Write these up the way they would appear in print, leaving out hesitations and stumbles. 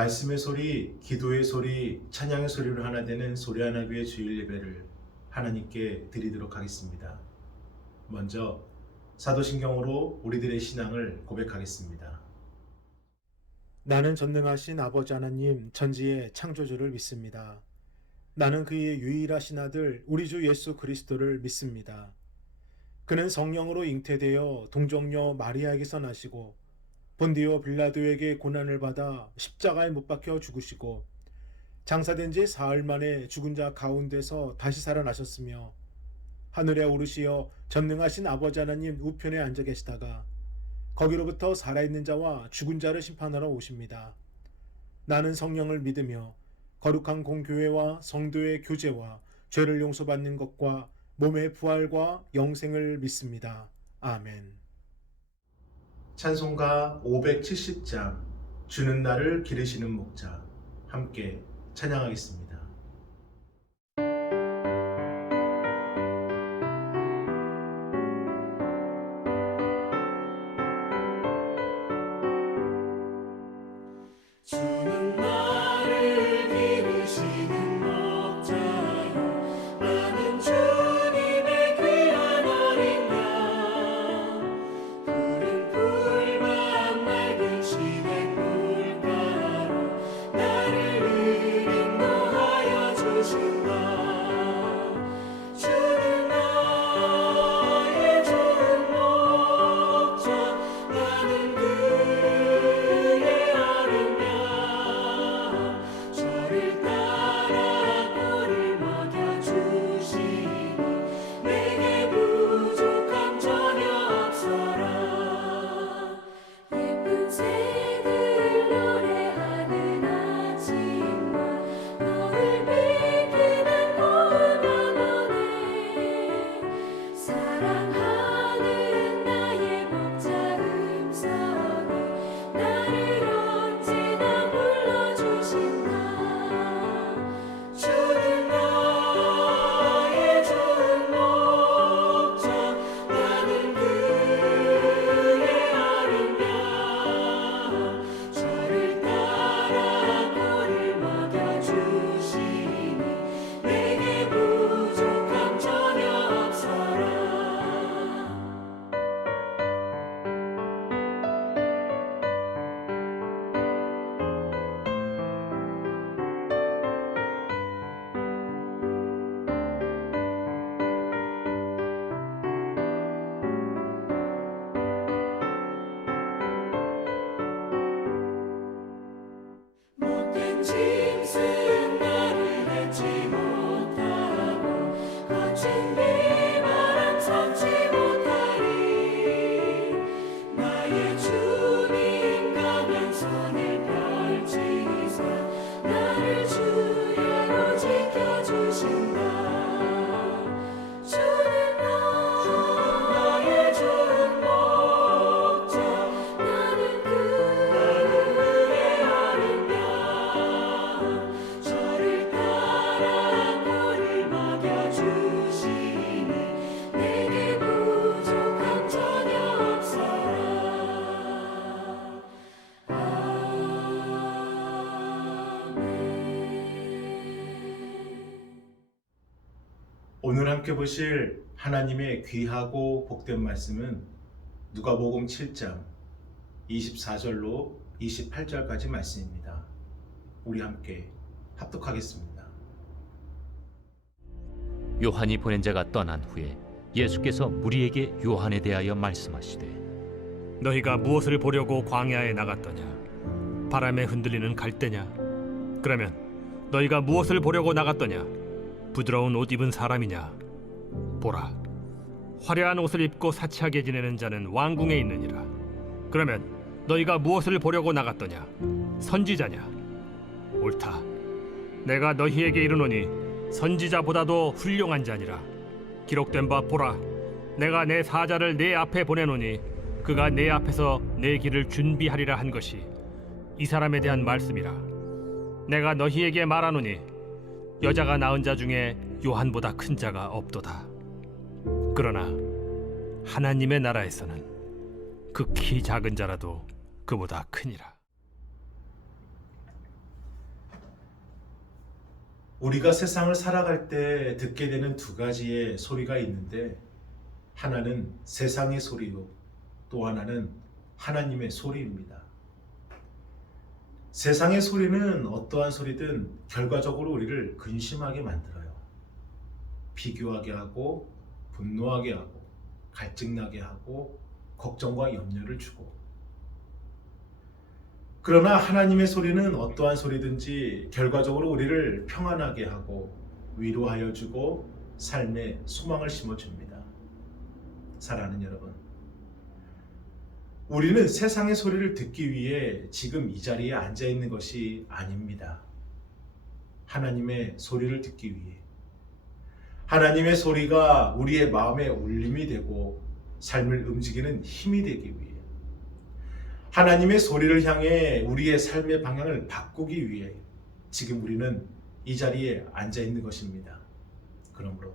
말씀의 소리, 기도의 소리, 찬양의 소리로 하나 되는 소리하나교회 주일 예배를 하나님께 드리도록 하겠습니다. 먼저 사도신경으로 우리들의 신앙을 고백하겠습니다. 나는 전능하신 아버지 하나님 천지의 창조주를 믿습니다. 나는 그의 유일하신 아들 우리 주 예수 그리스도를 믿습니다. 그는 성령으로 잉태되어 동정녀 마리아에게서 나시고 본디오 빌라도에게 고난을 받아 십자가에 못 박혀 죽으시고 장사된 지 사흘 만에 죽은 자 가운데서 다시 살아나셨으며 하늘에 오르시어 전능하신 아버지 하나님 우편에 앉아 계시다가 거기로부터 살아있는 자와 죽은 자를 심판하러 오십니다. 나는 성령을 믿으며 거룩한 공교회와 성도의 교제와 죄를 용서받는 것과 몸의 부활과 영생을 믿습니다. 아멘. 찬송가 570장 주는 나를 기르시는 목자 함께 찬양하겠습니다. 주는 나를 기르시는 목자요 나는 주님의 귀한 어린 양 푸른 풀만 맑은 시냇 물가로 나를 인도하여 주신다. 주는 나의 좋은 목자 나는 그의 어린 양 저를 따라 꼴을 먹여주시니 내게 부족함 전혀 없어라. 예쁜 새들 노래하는 아침과 너를 비키는 고운 언어네 사랑하는 나의 목자 음성이 나를 언제나 불러주신다. 주는 나의 좋은 목자 나는 그의 어린 양 저를 따라 꼴을 먹여주시니 내게 부족함 전혀 없어라. 못된 짐승 나를 맺지 못하고 거친 비바람 섞지 못하리. 나의 주님 가면 손을 펼치사 나를 주야로 지켜주신다. 주는 나의 좋은 목자 나는 그의 어린 양 저를 따라 꼴을 먹여주시니 내게 부족함 전혀 없어라. 아멘. 오늘 함께 보실 하나님의 귀하고 복된 말씀은 누가복음 7장 24절로 28절까지 말씀입니다. 우리 함께 합독하겠습니다. 요한이 보낸 자가 떠난 후에 예수께서 무리에게 요한에 대하여 말씀하시되 너희가 무엇을 보려고 광야에 나갔더냐? 바람에 흔들리는 갈대냐? 그러면 너희가 무엇을 보려고 나갔더냐? 부드러운 옷 입은 사람이냐? 보라, 화려한 옷을 입고 사치하게 지내는 자는 왕궁에 있느니라. 그러면 너희가 무엇을 보려고 나갔더냐? 선지자냐? 옳다. 내가 너희에게 이르노니 선지자보다도 훌륭한 자니라. 기록된 바 보라, 내가 내 사자를 내 앞에 보내노니 그가 내 앞에서 내 길을 준비하리라 한 것이 이 사람에 대한 말씀이라. 내가 너희에게 말하노니 여자가 낳은 자 중에 요한보다 큰 자가 없도다. 그러나 하나님의 나라에서는 극히 작은 자라도 그보다 크니라. 우리가 세상을 살아갈 때 듣게 되는 두 가지의 소리가 있는데, 하나는 세상의 소리요, 또 하나는 하나님의 소리입니다. 세상의 소리는 어떠한 소리든 결과적으로 우리를 근심하게 만들어요. 비교하게 하고, 분노하게 하고, 갈증나게 하고, 걱정과 염려를 주고. 그러나 하나님의 소리는 어떠한 소리든지 결과적으로 우리를 평안하게 하고, 위로하여 주고, 삶에 소망을 심어줍니다. 사랑하는 여러분, 우리는 세상의 소리를 듣기 위해 지금 이 자리에 앉아 있는 것이 아닙니다. 하나님의 소리를 듣기 위해, 하나님의 소리가 우리의 마음에 울림이 되고 삶을 움직이는 힘이 되기 위해, 하나님의 소리를 향해 우리의 삶의 방향을 바꾸기 위해 지금 우리는 이 자리에 앉아 있는 것입니다. 그러므로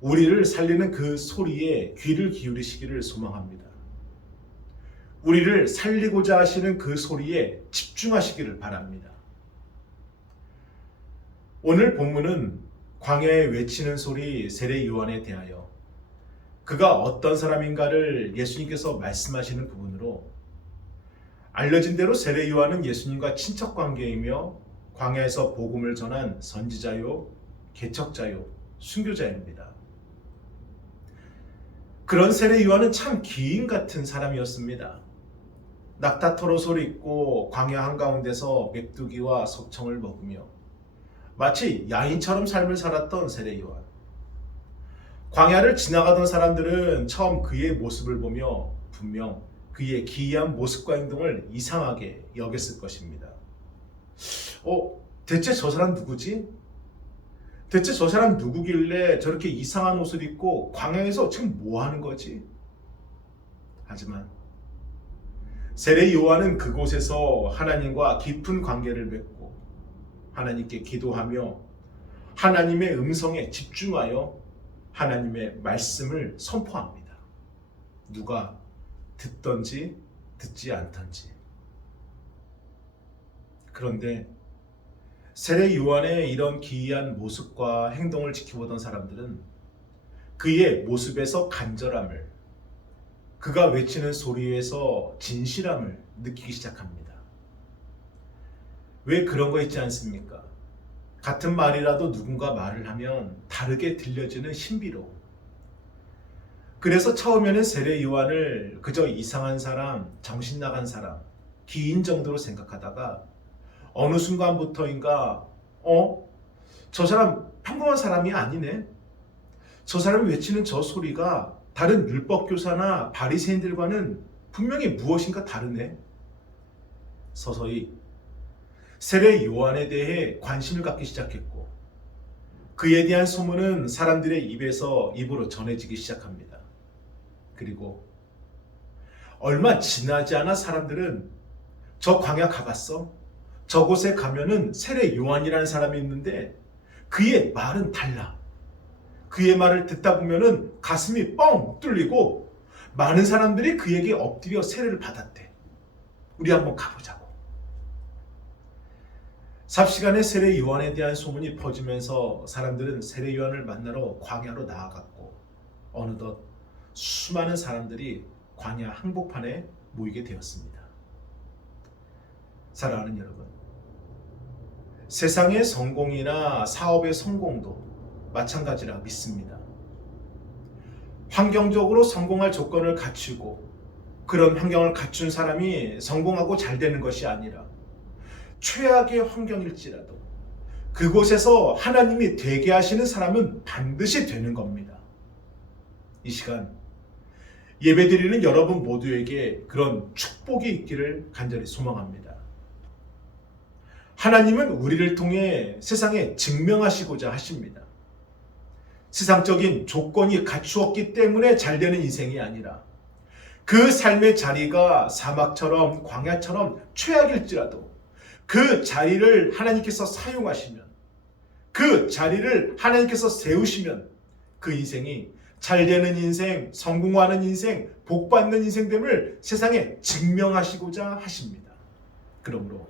우리를 살리는 그 소리에 귀를 기울이시기를 소망합니다. 우리를 살리고자 하시는 그 소리에 집중하시기를 바랍니다. 오늘 본문은 광야에 외치는 소리 세례 요한에 대하여 그가 어떤 사람인가를 예수님께서 말씀하시는 부분으로, 알려진 대로 세례 요한은 예수님과 친척 관계이며 광야에서 복음을 전한 선지자요, 개척자요, 순교자입니다. 그런 세례 요한은 참 기인 같은 사람이었습니다. 낙타토롯을 입고 광야 한가운데서 메뚜기와 석청을 먹으며 마치 야인처럼 삶을 살았던 세례 요한. 광야를 지나가던 사람들은 처음 그의 모습을 보며 분명 그의 기이한 모습과 행동을 이상하게 여겼을 것입니다. 대체 저 사람 누구지? 대체 저 사람 누구길래 저렇게 이상한 옷을 입고 광야에서 지금 뭐 하는 거지? 하지만 세례 요한은 그곳에서 하나님과 깊은 관계를 맺고 하나님께 기도하며 하나님의 음성에 집중하여 하나님의 말씀을 선포합니다. 누가 듣던지 듣지 않던지. 그런데 세례 요한의 이런 기이한 모습과 행동을 지켜보던 사람들은 그의 모습에서 간절함을, 그가 외치는 소리에서 진실함을 느끼기 시작합니다. 왜 그런 거 있지 않습니까? 같은 말이라도 누군가 말을 하면 다르게 들려지는 신비로움. 그래서 처음에는 세례 요한을 그저 이상한 사람, 정신 나간 사람, 기인 정도로 생각하다가 어느 순간부터인가 저 사람 평범한 사람이 아니네. 저 사람이 외치는 저 소리가 다른 율법교사나 바리새인들과는 분명히 무엇인가 다르네. 서서히 세례 요한에 대해 관심을 갖기 시작했고 그에 대한 소문은 사람들의 입에서 입으로 전해지기 시작합니다. 그리고 얼마 지나지 않아 사람들은 저 광야 가봤어? 저곳에 가면은 세례 요한이라는 사람이 있는데 그의 말은 달라. 그의 말을 듣다 보면은 가슴이 뻥 뚫리고 많은 사람들이 그에게 엎드려 세례를 받았대. 우리 한번 가보자고. 삽시간에 세례 요한에 대한 소문이 퍼지면서 사람들은 세례 요한을 만나러 광야로 나아갔고 어느덧 수많은 사람들이 광야 한복판에 모이게 되었습니다. 사랑하는 여러분, 세상의 성공이나 사업의 성공도 마찬가지라 믿습니다. 환경적으로 성공할 조건을 갖추고 그런 환경을 갖춘 사람이 성공하고 잘 되는 것이 아니라 최악의 환경일지라도 그곳에서 하나님이 되게 하시는 사람은 반드시 되는 겁니다. 이 시간 예배드리는 여러분 모두에게 그런 축복이 있기를 간절히 소망합니다. 하나님은 우리를 통해 세상에 증명하시고자 하십니다. 세상적인 조건이 갖추었기 때문에 잘 되는 인생이 아니라 그 삶의 자리가 사막처럼 광야처럼 최악일지라도 그 자리를 하나님께서 사용하시면, 그 자리를 하나님께서 세우시면 그 인생이 잘 되는 인생, 성공하는 인생, 복받는 인생됨을 세상에 증명하시고자 하십니다. 그러므로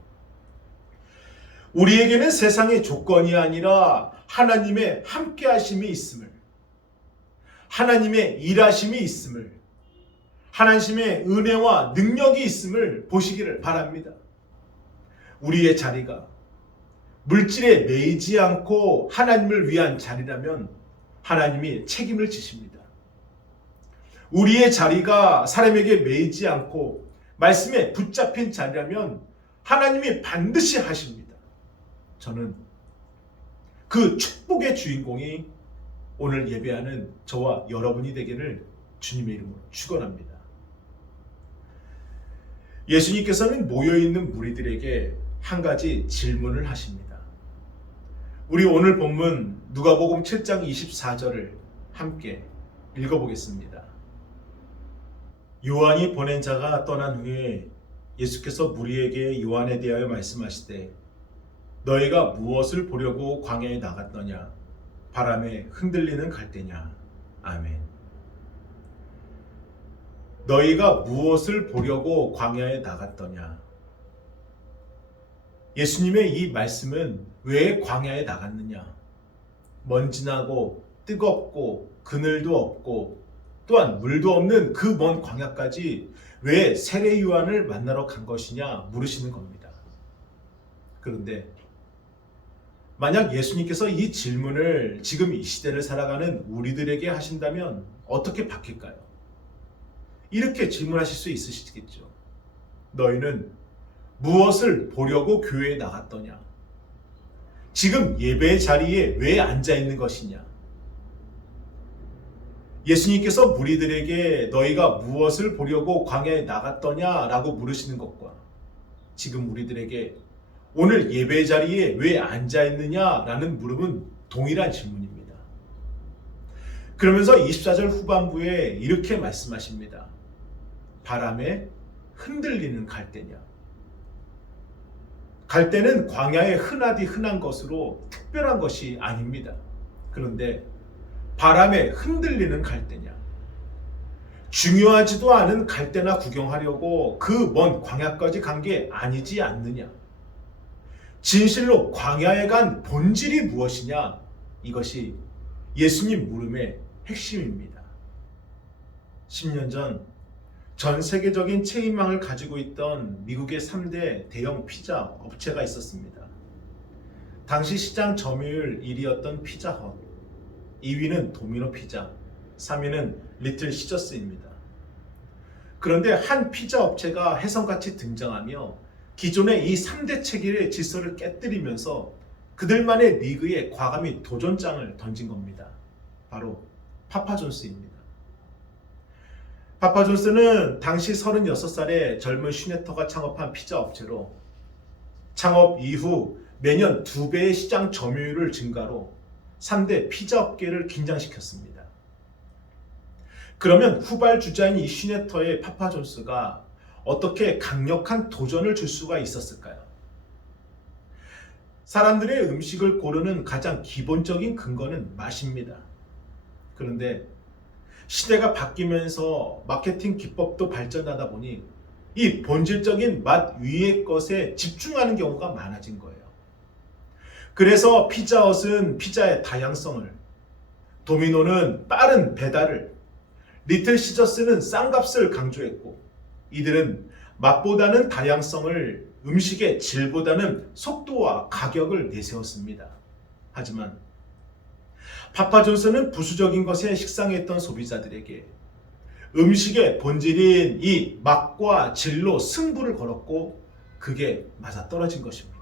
우리에게는 세상의 조건이 아니라 하나님의 함께하심이 있음을, 하나님의 일하심이 있음을, 하나님의 은혜와 능력이 있음을 보시기를 바랍니다. 우리의 자리가 물질에 매이지 않고 하나님을 위한 자리라면 하나님이 책임을 지십니다. 우리의 자리가 사람에게 매이지 않고 말씀에 붙잡힌 자리라면 하나님이 반드시 하십니다. 저는 그 축복의 주인공이 오늘 예배하는 저와 여러분이 되기를 주님의 이름으로 축원합니다. 예수님께서는 모여있는 무리들에게 한 가지 질문을 하십니다. 우리 오늘 본문 누가복음 7장 24절을 함께 읽어보겠습니다. 요한이 보낸 자가 떠난 후에 예수께서 무리에게 요한에 대하여 말씀하시되 너희가 무엇을 보려고 광야에 나갔더냐? 바람에 흔들리는 갈대냐? 아멘. 너희가 무엇을 보려고 광야에 나갔더냐? 예수님의 이 말씀은 왜 광야에 나갔느냐? 먼지나고 뜨겁고 그늘도 없고 또한 물도 없는 그 먼 광야까지 왜 세례 요한을 만나러 간 것이냐 물으시는 겁니다. 그런데 만약 예수님께서 이 질문을 지금 이 시대를 살아가는 우리들에게 하신다면 어떻게 바뀔까요? 이렇게 질문하실 수 있으시겠죠. 너희는 무엇을 보려고 교회에 나갔더냐? 지금 예배 자리에 왜 앉아 있는 것이냐? 예수님께서 무리들에게 너희가 무엇을 보려고 광야에 나갔더냐? 라고 물으시는 것과 지금 우리들에게 오늘 예배 자리에 왜 앉아 있느냐? 라는 물음은 동일한 질문입니다. 그러면서 24절 후반부에 이렇게 말씀하십니다. 바람에 흔들리는 갈대냐? 갈대는 광야에 흔하디 흔한 것으로 특별한 것이 아닙니다. 그런데 바람에 흔들리는 갈대냐? 중요하지도 않은 갈대나 구경하려고 그 먼 광야까지 간 게 아니지 않느냐? 진실로 광야에 간 본질이 무엇이냐? 이것이 예수님 물음의 핵심입니다. 10년 전 전 세계적인 체인망을 가지고 있던 미국의 3대 대형 피자 업체가 있었습니다. 당시 시장 점유율 1위였던 피자헛, 2위는 도미노 피자, 3위는 리틀 시저스입니다. 그런데 한 피자 업체가 혜성같이 등장하며 기존의 이 3대 체계의 질서를 깨뜨리면서 그들만의 리그에 과감히 도전장을 던진 겁니다. 바로 파파존스입니다. 파파존스는 당시 36살의 젊은 슈네터가 창업한 피자 업체로 창업 이후 매년 2배의 시장 점유율을 증가로 3대 피자 업계를 긴장시켰습니다. 그러면 후발주자인 이 슈네터의 파파존스가 어떻게 강력한 도전을 줄 수가 있었을까요? 사람들의 음식을 고르는 가장 기본적인 근거는 맛입니다. 그런데 시대가 바뀌면서 마케팅 기법도 발전하다 보니 이 본질적인 맛 위의 것에 집중하는 경우가 많아진 거예요. 그래서 피자헛은 피자의 다양성을, 도미노는 빠른 배달을, 리틀 시저스는 싼 값을 강조했고 이들은 맛보다는 다양성을, 음식의 질보다는 속도와 가격을 내세웠습니다. 하지만 파파존스는 부수적인 것에 식상했던 소비자들에게 음식의 본질인 이 맛과 질로 승부를 걸었고 그게 맞아떨어진 것입니다.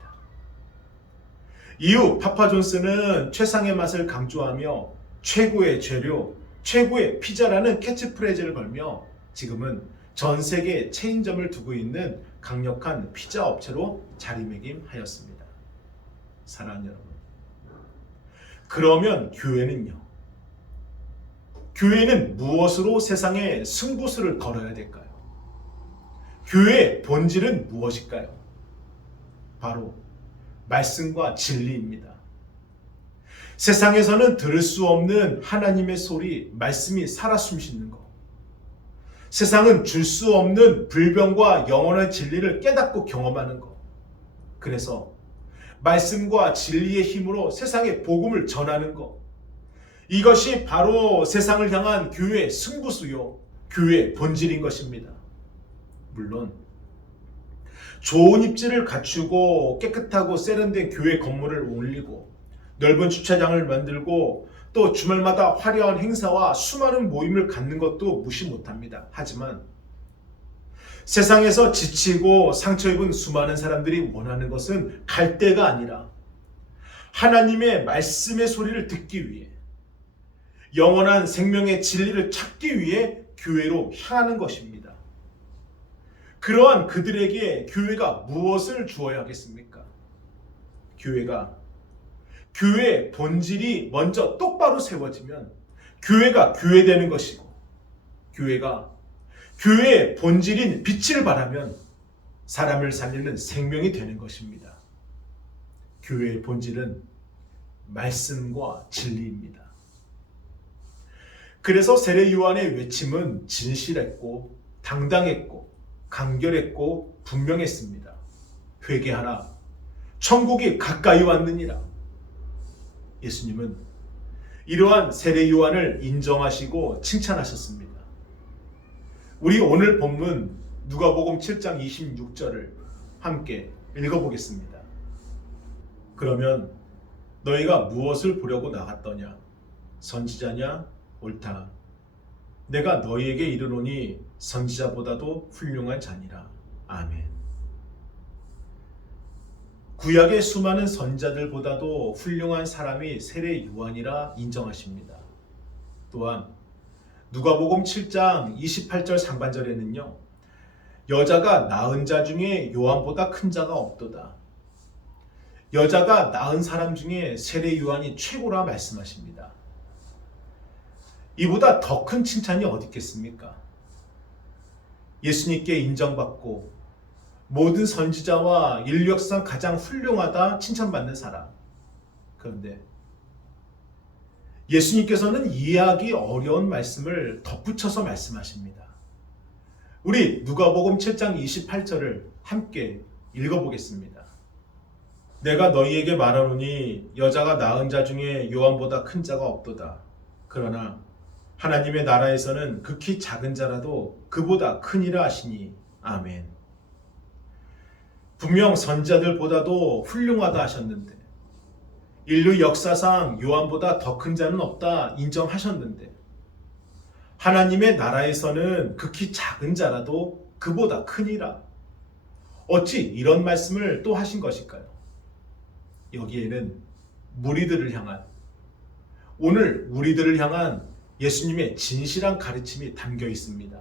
이후 파파존스는 최상의 맛을 강조하며 최고의 재료, 최고의 피자라는 캐치프레이즈를 걸며 지금은 전 세계 체인점을 두고 있는 강력한 피자 업체로 자리매김하였습니다. 사랑하는 여러분, 그러면 교회는요? 교회는 무엇으로 세상에 승부수를 걸어야 될까요? 교회의 본질은 무엇일까요? 바로 말씀과 진리입니다. 세상에서는 들을 수 없는 하나님의 소리, 말씀이 살아 숨쉬는 것. 세상은 줄 수 없는 불변과 영원한 진리를 깨닫고 경험하는 것. 그래서 말씀과 진리의 힘으로 세상에 복음을 전하는 것. 이것이 바로 세상을 향한 교회의 승부수요, 교회의 본질인 것입니다. 물론 좋은 입지를 갖추고 깨끗하고 세련된 교회 건물을 올리고 넓은 주차장을 만들고 또 주말마다 화려한 행사와 수많은 모임을 갖는 것도 무시 못합니다. 하지만 세상에서 지치고 상처 입은 수많은 사람들이 원하는 것은 갈대가 아니라 하나님의 말씀의 소리를 듣기 위해, 영원한 생명의 진리를 찾기 위해 교회로 향하는 것입니다. 그러한 그들에게 교회가 무엇을 주어야 하겠습니까? 교회의 본질이 먼저 똑바로 세워지면 교회가 교회되는 것이고, 교회의 본질인 빛을 발하면 사람을 살리는 생명이 되는 것입니다. 교회의 본질은 말씀과 진리입니다. 그래서 세례 요한의 외침은 진실했고 당당했고 간결했고 분명했습니다. 회개하라, 천국이 가까이 왔느니라. 예수님은 이러한 세례 요한을 인정하시고 칭찬하셨습니다. 우리 오늘 본문 누가복음 7장 26절을 함께 읽어보겠습니다. 그러면 너희가 무엇을 보려고 나갔더냐? 선지자냐? 옳다. 내가 너희에게 이르노니 선지자보다도 훌륭한 자니라. 아멘. 구약의 수많은 선지자들보다도 훌륭한 사람이 세례 요한이라 인정하십니다. 또한 누가복음 7장 28절 상반절에는요, 여자가 낳은 자 중에 요한보다 큰 자가 없도다. 여자가 낳은 사람 중에 세례 요한이 최고라 말씀하십니다. 이보다 더 큰 칭찬이 어디 있겠습니까? 예수님께 인정받고 모든 선지자와 인류 역사상 가장 훌륭하다 칭찬받는 사람. 그런데 예수님께서는 이해하기 어려운 말씀을 덧붙여서 말씀하십니다. 우리 누가복음 7장 28절을 함께 읽어보겠습니다. 내가 너희에게 말하노니 여자가 낳은 자 중에 요한보다 큰 자가 없도다. 그러나 하나님의 나라에서는 극히 작은 자라도 그보다 크니라 하시니. 아멘. 분명 선지자들보다도 훌륭하다 하셨는데, 인류 역사상 요한보다 더 큰 자는 없다 인정하셨는데, 하나님의 나라에서는 극히 작은 자라도 그보다 크니라. 어찌 이런 말씀을 또 하신 것일까요? 여기에는 오늘 우리들을 향한 예수님의 진실한 가르침이 담겨 있습니다.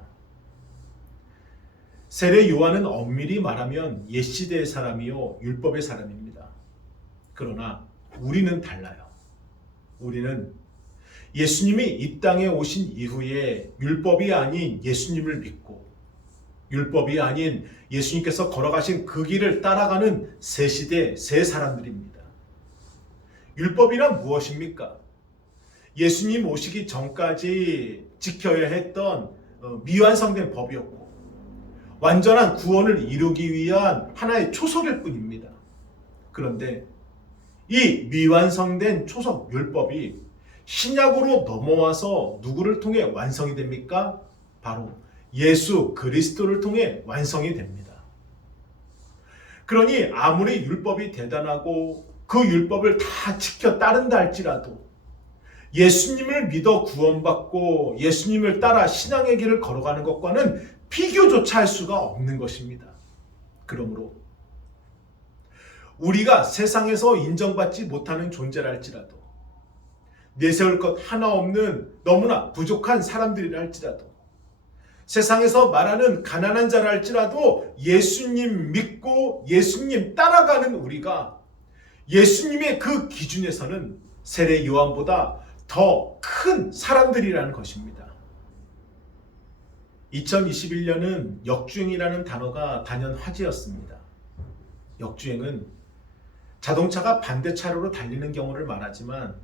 세례 요한은 엄밀히 말하면 옛시대의 사람이요 율법의 사람입니다. 그러나 우리는 달라요. 우리는 예수님이 이 땅에 오신 이후에 율법이 아닌 예수님을 믿고, 율법이 아닌 예수님께서 걸어가신 그 길을 따라가는 새 시대 새 사람들입니다. 율법이란 무엇입니까? 예수님 오시기 전까지 지켜야 했던 미완성된 법이었고, 완전한 구원을 이루기 위한 하나의 초석일 뿐입니다. 그런데 이 미완성된 초석 율법이 신약으로 넘어와서 누구를 통해 완성이 됩니까? 바로 예수 그리스도를 통해 완성이 됩니다. 그러니 아무리 율법이 대단하고 그 율법을 다 지켜 따른다 할지라도 예수님을 믿어 구원받고 예수님을 따라 신앙의 길을 걸어가는 것과는 비교조차 할 수가 없는 것입니다. 그러므로 우리가 세상에서 인정받지 못하는 존재라 할지라도, 내세울 것 하나 없는 너무나 부족한 사람들이라 할지라도, 세상에서 말하는 가난한 자라 할지라도 예수님 믿고 예수님 따라가는 우리가 예수님의 그 기준에서는 세례 요한보다 더 큰 사람들이라는 것입니다. 2021년은 역주행이라는 단어가 단연 화제였습니다. 역주행은 자동차가 반대 차로로 달리는 경우를 말하지만,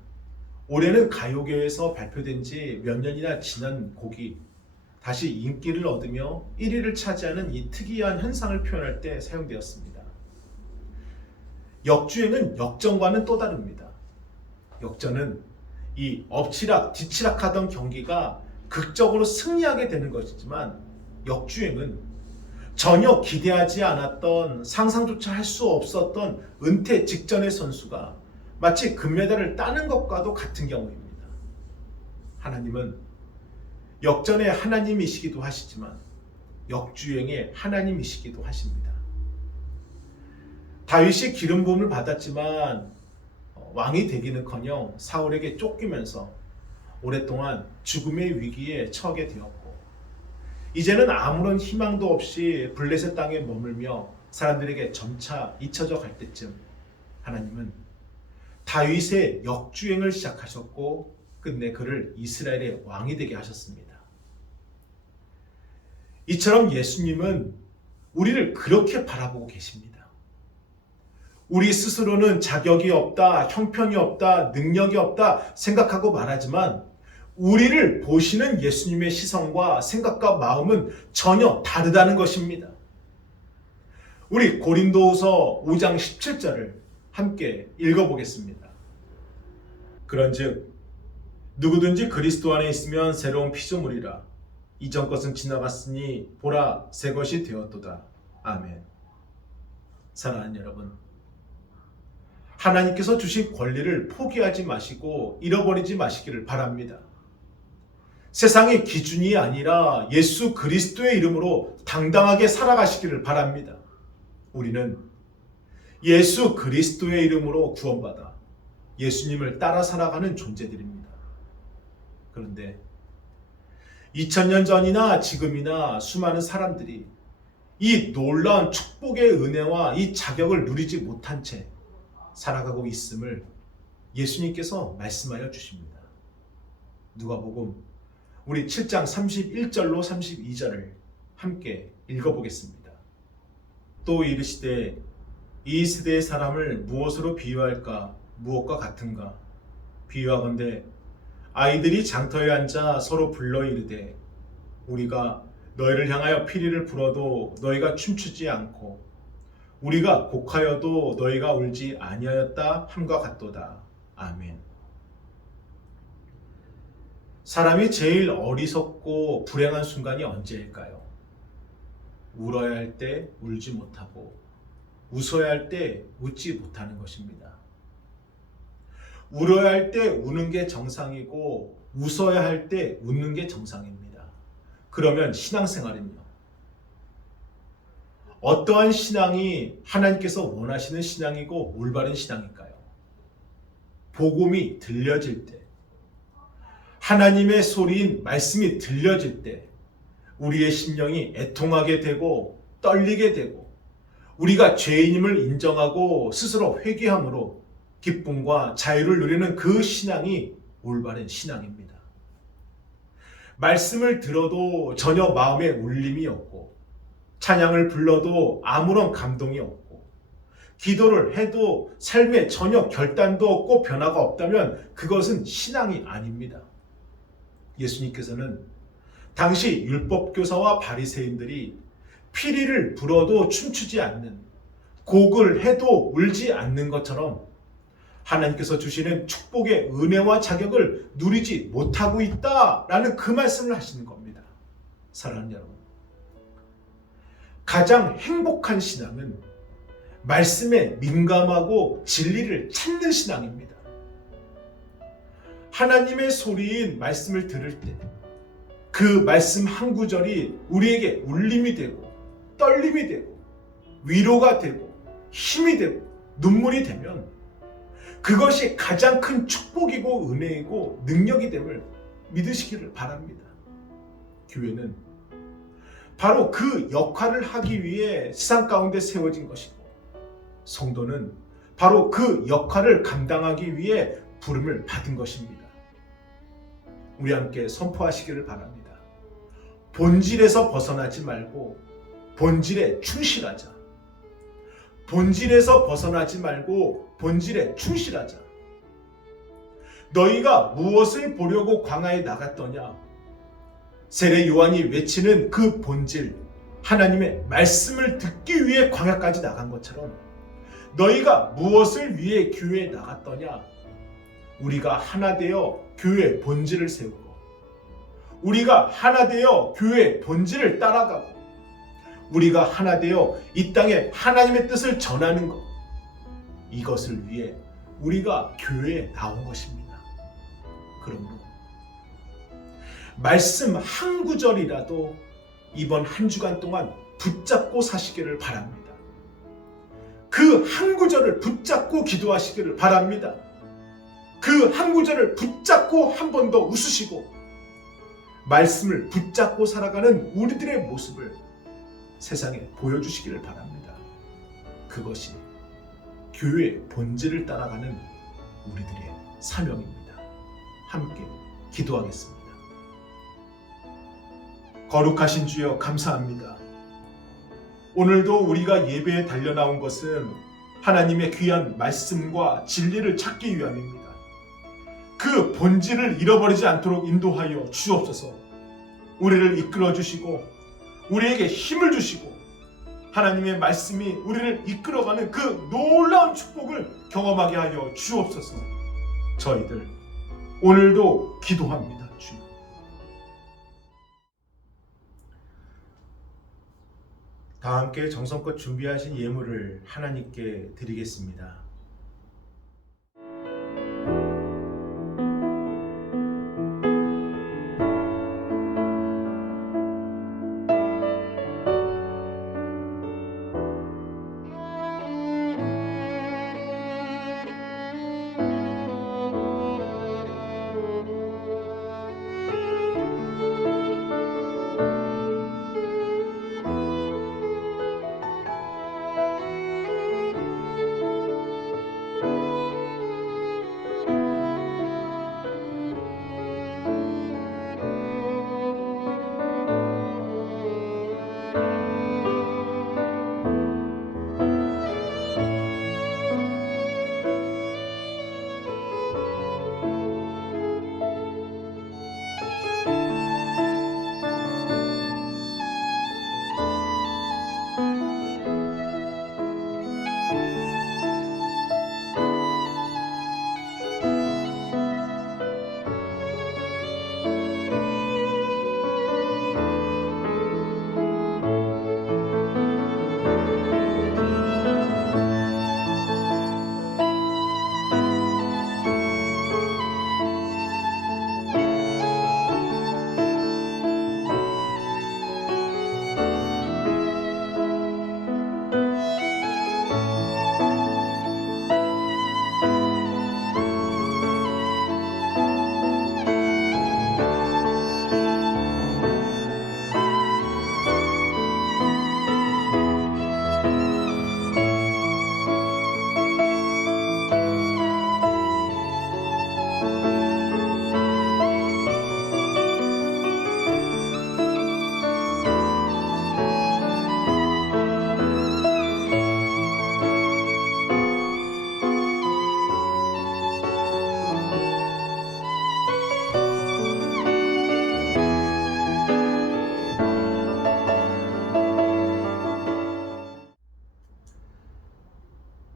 올해는 가요계에서 발표된 지 몇 년이나 지난 곡이 다시 인기를 얻으며 1위를 차지하는 이 특이한 현상을 표현할 때 사용되었습니다. 역주행은 역전과는 또 다릅니다. 역전은 이 엎치락 뒤치락 하던 경기가 극적으로 승리하게 되는 것이지만, 역주행은 전혀 기대하지 않았던, 상상조차 할 수 없었던 은퇴 직전의 선수가 마치 금메달을 따는 것과도 같은 경우입니다. 하나님은 역전의 하나님이시기도 하시지만 역주행의 하나님이시기도 하십니다. 다윗이 기름 부음을 받았지만 왕이 되기는커녕 사울에게 쫓기면서 오랫동안 죽음의 위기에 처하게 되었고, 이제는 아무런 희망도 없이 블레셋 땅에 머물며 사람들에게 점차 잊혀져 갈 때쯤 하나님은 다윗의 역주행을 시작하셨고 끝내 그를 이스라엘의 왕이 되게 하셨습니다. 이처럼 예수님은 우리를 그렇게 바라보고 계십니다. 우리 스스로는 자격이 없다, 형편이 없다, 능력이 없다 생각하고 말하지만, 우리를 보시는 예수님의 시선과 생각과 마음은 전혀 다르다는 것입니다. 우리 고린도후서 5장 17절을 함께 읽어보겠습니다. 그런즉 누구든지 그리스도 안에 있으면 새로운 피조물이라. 이전 것은 지나갔으니 보라 새 것이 되었도다. 아멘. 사랑하는 여러분, 하나님께서 주신 권리를 포기하지 마시고 잃어버리지 마시기를 바랍니다. 세상의 기준이 아니라 예수 그리스도의 이름으로 당당하게 살아가시기를 바랍니다. 우리는 예수 그리스도의 이름으로 구원받아 예수님을 따라 살아가는 존재들입니다. 그런데 2000년 전이나 지금이나 수많은 사람들이 이 놀라운 축복의 은혜와 이 자격을 누리지 못한 채 살아가고 있음을 예수님께서 말씀하여 주십니다. 누가복음 우리 7장 31절로 32절을 함께 읽어보겠습니다. 또 이르시되 이 세대의 사람을 무엇으로 비유할까? 무엇과 같은가? 비유하건대 아이들이 장터에 앉아 서로 불러 이르되 우리가 너희를 향하여 피리를 불어도 너희가 춤추지 않고 우리가 곡하여도 너희가 울지 아니하였다 함과 같도다. 아멘. 사람이 제일 어리석고 불행한 순간이 언제일까요? 울어야 할 때 울지 못하고 웃어야 할 때 웃지 못하는 것입니다. 울어야 할 때 우는 게 정상이고 웃어야 할 때 웃는 게 정상입니다. 그러면 신앙생활은요? 어떠한 신앙이 하나님께서 원하시는 신앙이고 올바른 신앙일까요? 복음이 들려질 때, 하나님의 소리인 말씀이 들려질 때 우리의 심령이 애통하게 되고 떨리게 되고 우리가 죄인임을 인정하고 스스로 회개함으로 기쁨과 자유를 누리는 그 신앙이 올바른 신앙입니다. 말씀을 들어도 전혀 마음에 울림이 없고 찬양을 불러도 아무런 감동이 없고 기도를 해도 삶에 전혀 결단도 없고 변화가 없다면 그것은 신앙이 아닙니다. 예수님께서는 당시 율법교사와 바리새인들이 피리를 불어도 춤추지 않는, 곡을 해도 울지 않는 것처럼 하나님께서 주시는 축복의 은혜와 자격을 누리지 못하고 있다라는 그 말씀을 하시는 겁니다. 사랑하는 여러분, 가장 행복한 신앙은 말씀에 민감하고 진리를 찾는 신앙입니다. 하나님의 소리인 말씀을 들을 때 그 말씀 한 구절이 우리에게 울림이 되고 떨림이 되고 위로가 되고 힘이 되고 눈물이 되면 그것이 가장 큰 축복이고 은혜이고 능력이 됨을 믿으시기를 바랍니다. 교회는 바로 그 역할을 하기 위해 세상 가운데 세워진 것이고 성도는 바로 그 역할을 감당하기 위해 부름을 받은 것입니다. 우리 함께 선포하시기를 바랍니다. 본질에서 벗어나지 말고 본질에 충실하자. 본질에서 벗어나지 말고 본질에 충실하자. 너희가 무엇을 보려고 광야에 나갔더냐? 세례 요한이 외치는 그 본질, 하나님의 말씀을 듣기 위해 광야까지 나간 것처럼 너희가 무엇을 위해 교회에 나갔더냐? 우리가 하나 되어 교회의 본질을 세우고, 우리가 하나 되어 교회의 본질을 따라가고, 우리가 하나 되어 이 땅에 하나님의 뜻을 전하는 것, 이것을 위해 우리가 교회에 나온 것입니다. 그러므로 말씀 한 구절이라도 이번 한 주간 동안 붙잡고 사시기를 바랍니다. 그 한 구절을 붙잡고 기도하시기를 바랍니다. 그 한 구절을 붙잡고 한 번 더 웃으시고 말씀을 붙잡고 살아가는 우리들의 모습을 세상에 보여주시기를 바랍니다. 그것이 교회의 본질을 따라가는 우리들의 사명입니다. 함께 기도하겠습니다. 거룩하신 주여, 감사합니다. 오늘도 우리가 예배에 달려나온 것은 하나님의 귀한 말씀과 진리를 찾기 위함입니다. 그 본질을 잃어버리지 않도록 인도하여 주옵소서. 우리를 이끌어 주시고 우리에게 힘을 주시고 하나님의 말씀이 우리를 이끌어가는 그 놀라운 축복을 경험하게 하여 주옵소서. 저희들 오늘도 기도합니다. 주여. 다 함께 정성껏 준비하신 예물을 하나님께 드리겠습니다.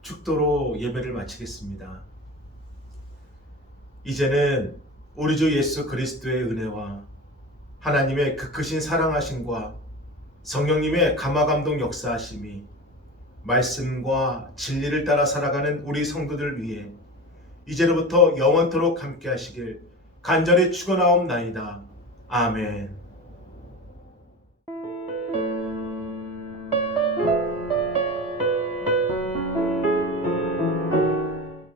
축도로 예배를 마치겠습니다. 이제는 우리 주 예수 그리스도의 은혜와 하나님의 그 크신 사랑하심과 성령님의 감화감동 역사하심이 말씀과 진리를 따라 살아가는 우리 성도들 위해 이제로부터 영원토록 함께 하시길 간절히 축원하옵나이다. 아멘.